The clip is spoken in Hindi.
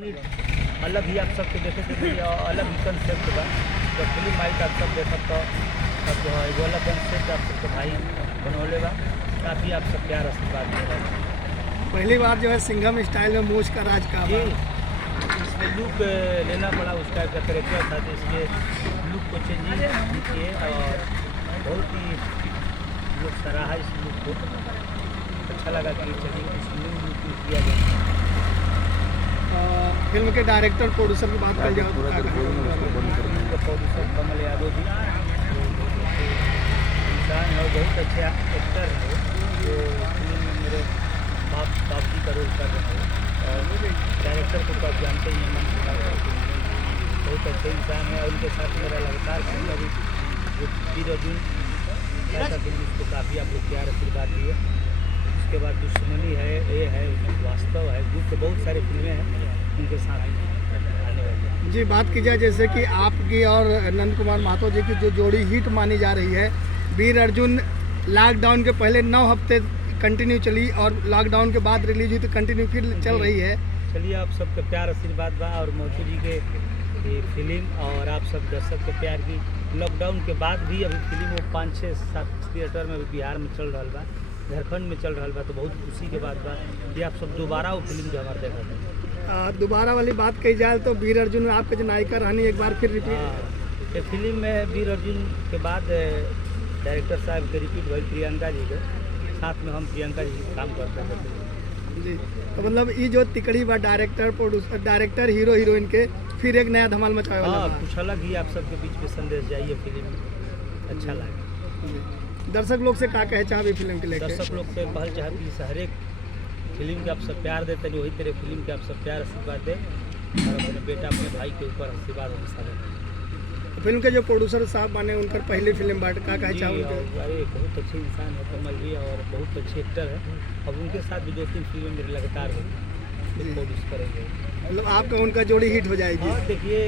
कहानी अलग ही आप सबके देखे थे अलग ही कंसेप्ट बा। जब फिल्म आई तो आप सब देखब तो अब जो है एगो अलग कंसेप्ट आप सबके भाई बनौले बा। काफ़ी आप सब प्यार आशीर्वाद दे रहे हैं। पहली बार जो है सिंघम स्टाइल में मूछ का राज का जी इसमें लुक लेना पड़ा, उस टाइप का करेक्टर था तो इसलिए लुक को चेंजिंग किए और बहुत ही लोग सराहा इस लुक को। अच्छा लगा कि चलिए इस न्यू लुक किया गया। फिल्म के डायरेक्टर प्रोड्यूसर की बात कर जाओ तो क्या कहेंगे? फिल्म के प्रोड्यूसर कमल यादव जी इंसान है, बहुत अच्छे एक्टर है जो फिल्म में मेरे बाप जी का रोल कर रहे हैं और डायरेक्टर को तो आप जानते ही हैं, बहुत अच्छे इंसान है। और उनके साथ मेरा लगातार फिल्म अभी जो वीर अर्जुन ऐसा फिल्म उसको काफ़ी आप लोग प्यार आशीर्वाद दिए। उसके बाद दुश्मनी है, ये है, वास्तव है, गुप्त, बहुत सारी फिल्में हैं उनके साथ आने वाली हैं। जी बात की जाए जैसे कि आपकी और नंद कुमार महतो जी की जो जोड़ी हिट मानी जा रही है, वीर अर्जुन लॉकडाउन के पहले 9 हफ्ते कंटिन्यू चली और लॉकडाउन के बाद रिलीज हुई तो कंटिन्यू फिर चल रही है। चलिए आप सबके प्यार आशीर्वाद बा और महतो जी के फिल्म और आप सब दर्शक के प्यार की लॉकडाउन के बाद भी अभी फिल्म वो 5, 6, 7 थिएटर में अभी बिहार में चल रहा बा, झारखंड में चल रहा बा। तो बहुत खुशी के बात बा कि आप सब दोबारा वो फिल्म जो हमारे देखा था। दोबारा वाली बात कही जाए तो वीर अर्जुन में आपके जो नायिका रहनी एक बार फिर रिपीट। ये फिल्म में वीर अर्जुन के बाद डायरेक्टर साहब के रिपीट भाई प्रियंका जी के साथ में हम प्रियंका जी काम करते थे जी। तो मतलब ये जो तिकड़ी बा director producer director hero heroine के फिर एक नया धमाल मचाए वाला बा। कुछ अलग ही आप सबके बीच में संदेश जाइए फिल्म अच्छा लगे। दर्शक लोग से क्या कहे चाहे फिल्म के लेकर? दर्शक लोग से पहल चाहती है हर एक फिल्म के आप सब प्यार देते हैं, वही तेरे फिल्म के आप सब प्यार आशीर्वाद दें और अपने बेटा अपने भाई के ऊपर आशीर्वाद हमेशा दें। फिल्म के जो प्रोड्यूसर साहब बने उनका पहली फिल्म बाट क्या कहे चाहे उनके? अरे बहुत अच्छे इंसान है कमल जी और बहुत अच्छे एक्टर है। अब उनके साथ भी 2-3 फिल्में मेरे लगातार प्रोड्यूस करेंगे। मतलब आपका उनका जोड़ी हिट हो जाएगी। देखिए